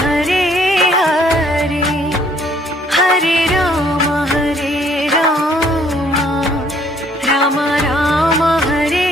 Hare Hare Hare Ram Ram Ram Hare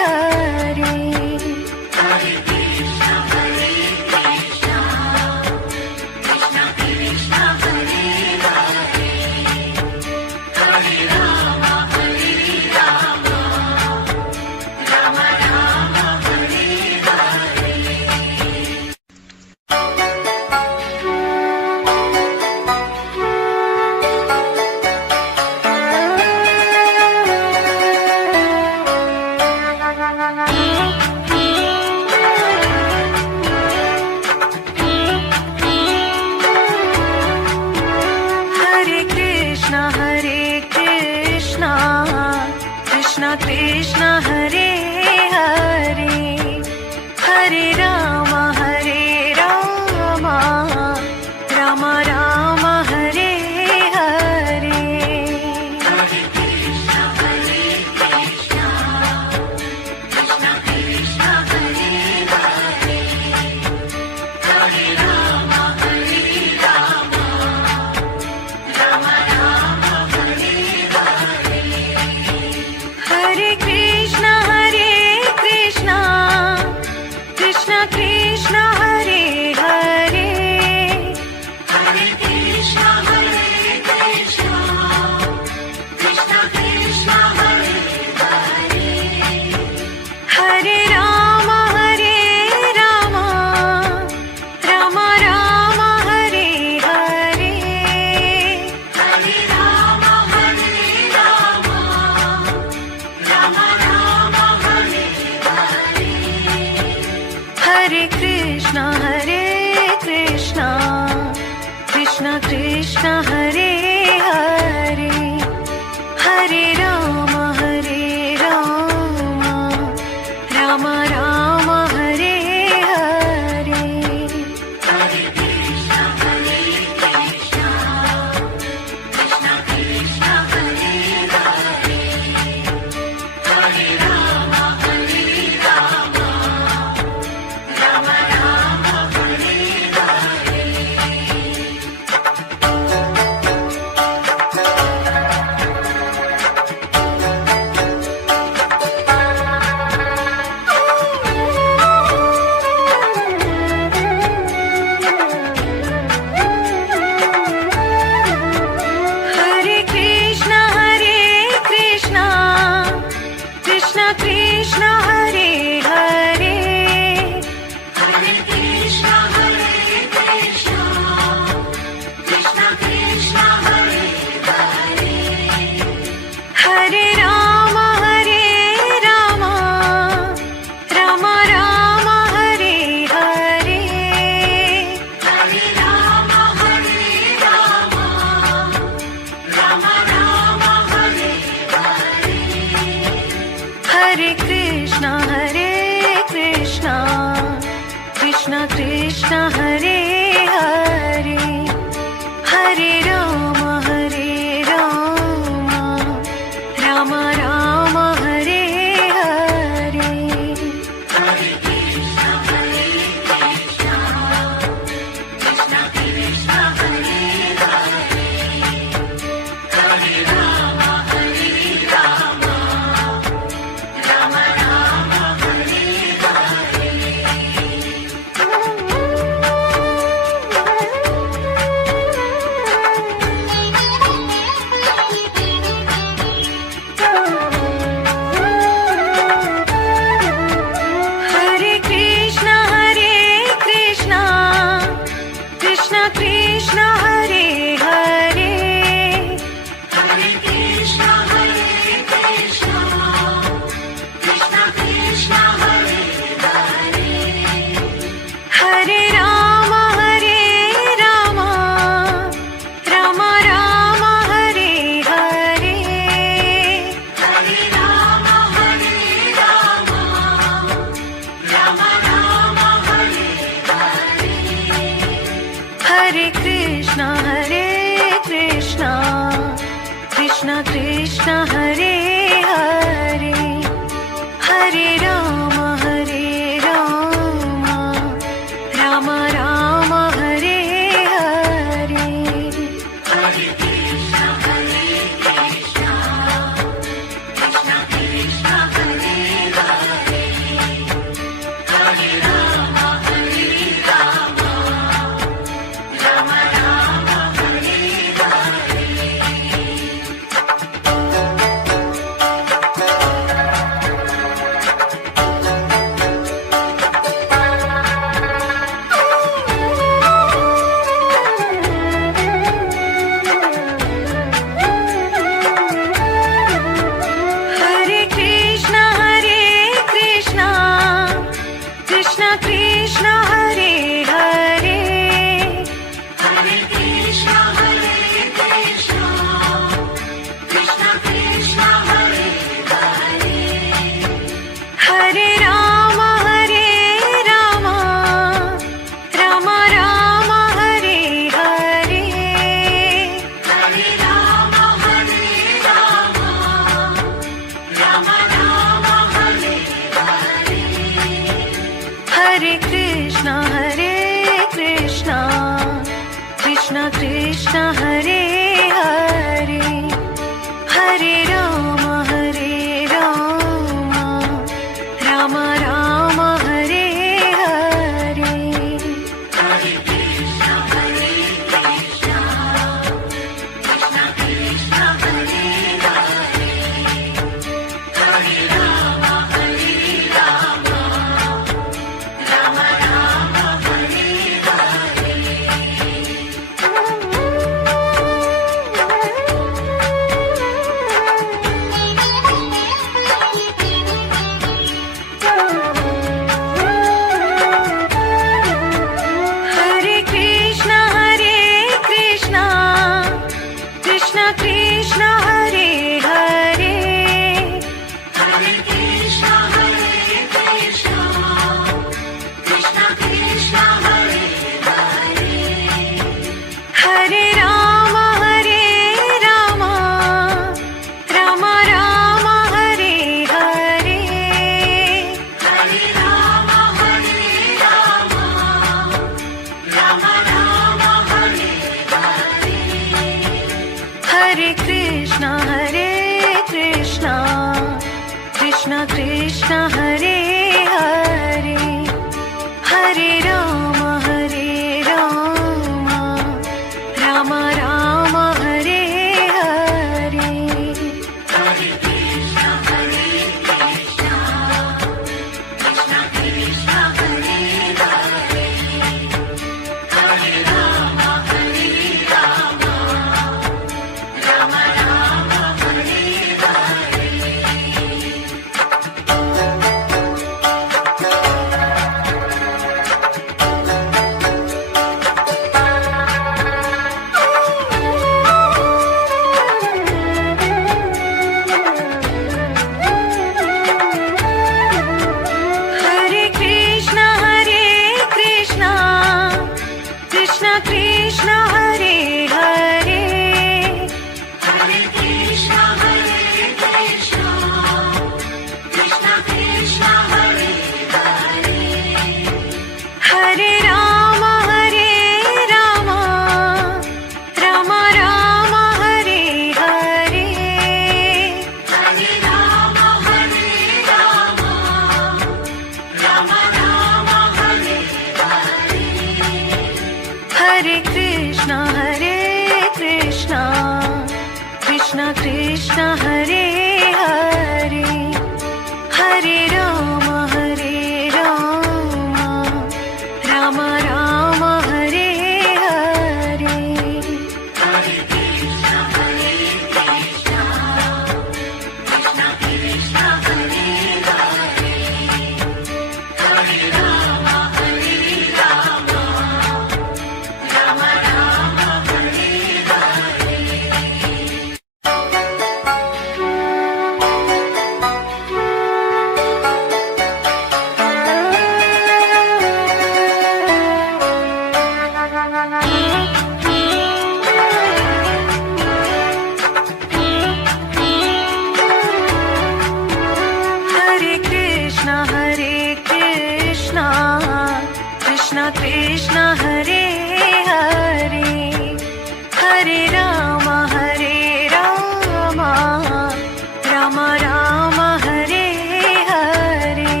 Hare. Hare Krishna Krishna Krishna Hare Hare Hare Ram Ram Ram Hare Hare. Hare Krishna Krishna Krishna Hare Hare Hare Ram Ram Ram Hare Hare. Hare Krishna Krishna Krishna Hare Hare Hare Ram Ram Ram Hare Hare. Hare Krishna Krishna Krishna Hare Hare Hare Krishna Krishna Krishna Hare Hare Hare Ram Ram Ram Hare Hare Hare Ram Ram Hare Hare. Hare Krishna Krishna Krishna Hare Hare Hare Ram Ram Ram Hare Hare. Hare Krishna Krishna Krishna Hare Hare Hare Ram Ram Ram Hare Hare. Hare Krishna Krishna Krishna Hare Hare Hare Krishna Krishna Krishna Hare Hare Hare Ram Ram Hare Hare Hare Ram Ram Hare Hare. Hare Krishna Krishna Krishna Hare Hare Hare Ram Ram Hare Hare. Hare Krishna Krishna Krishna Hare Hare Hare Ram Ram Hare Hare.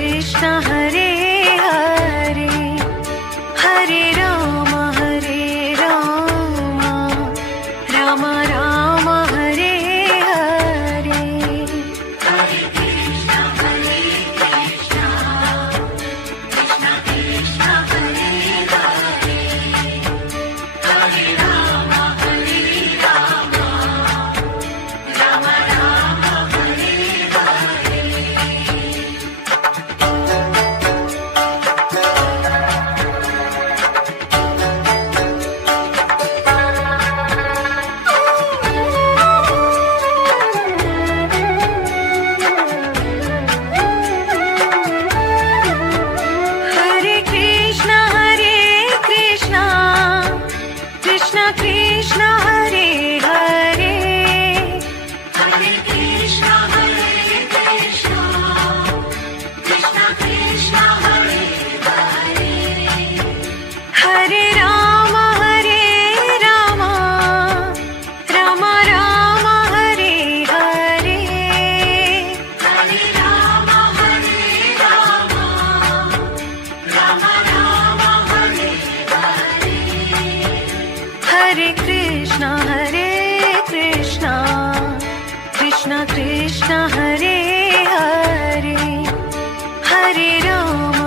Krishna Hare Hare Hare Ram Ram Ram Hare Hare Hare Krishna Krishna Krishna Hare Hare Hare Ram Ram Ram Hare Hare Hare Krishna Krishna Krishna Hare Hare Hare Krishna Krishna Krishna Hare Hare Hare Ram Ram Ram Hare Hare Hare Ram Ram Hare Hare Hare Krishna Krishna Krishna Hare Hare Hare Ram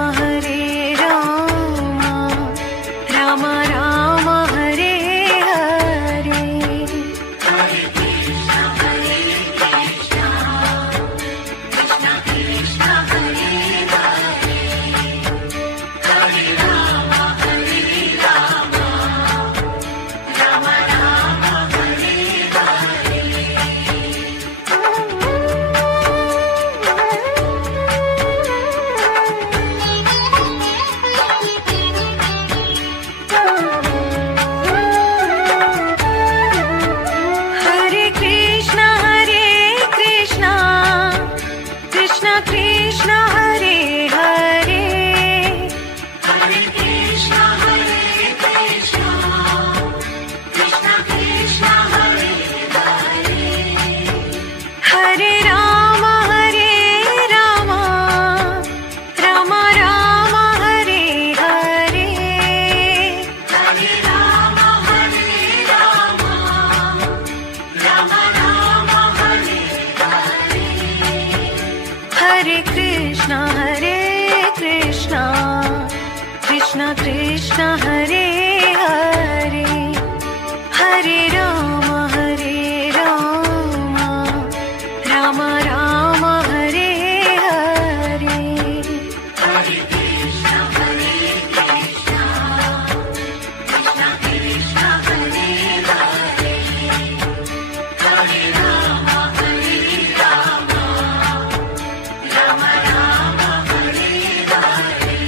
Ram Hare Hare Hare Krishna Krishna Krishna Hare Hare Hare Ram Ram Hare Hare Hare Krishna Krishna Krishna Hare Hare Hare Krishna Krishna Krishna Hare Hare Hare Ram Ram Hare Hare Hare Ram Ram Hare Hare Hare Krishna Krishna Krishna Hare Hare Hare Ram Ram Hare Hare Hare Krishna Krishna Krishna Hare Hare Hare Ram Ram Hare Hare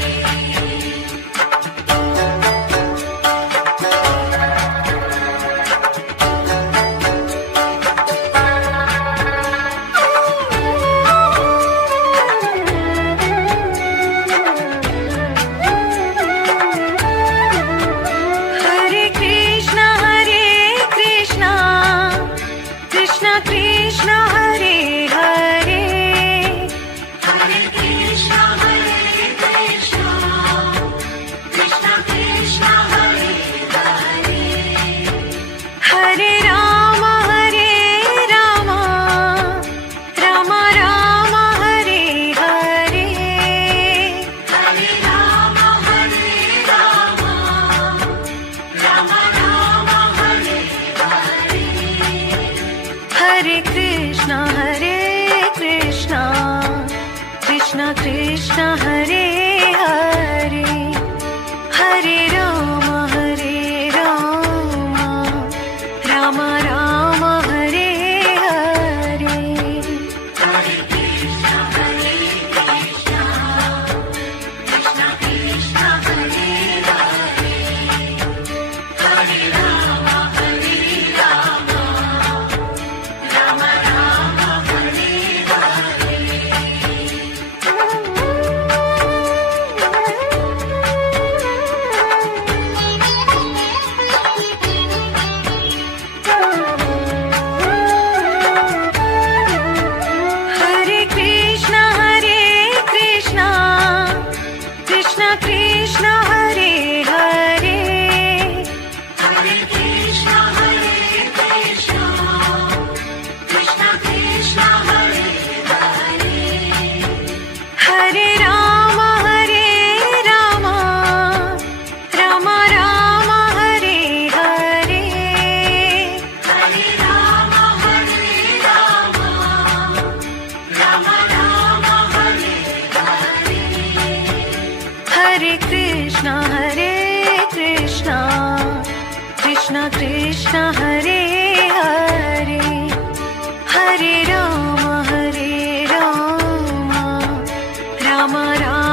Hare Krishna Krishna Krishna Hare Hare Hare Ram Ram Ram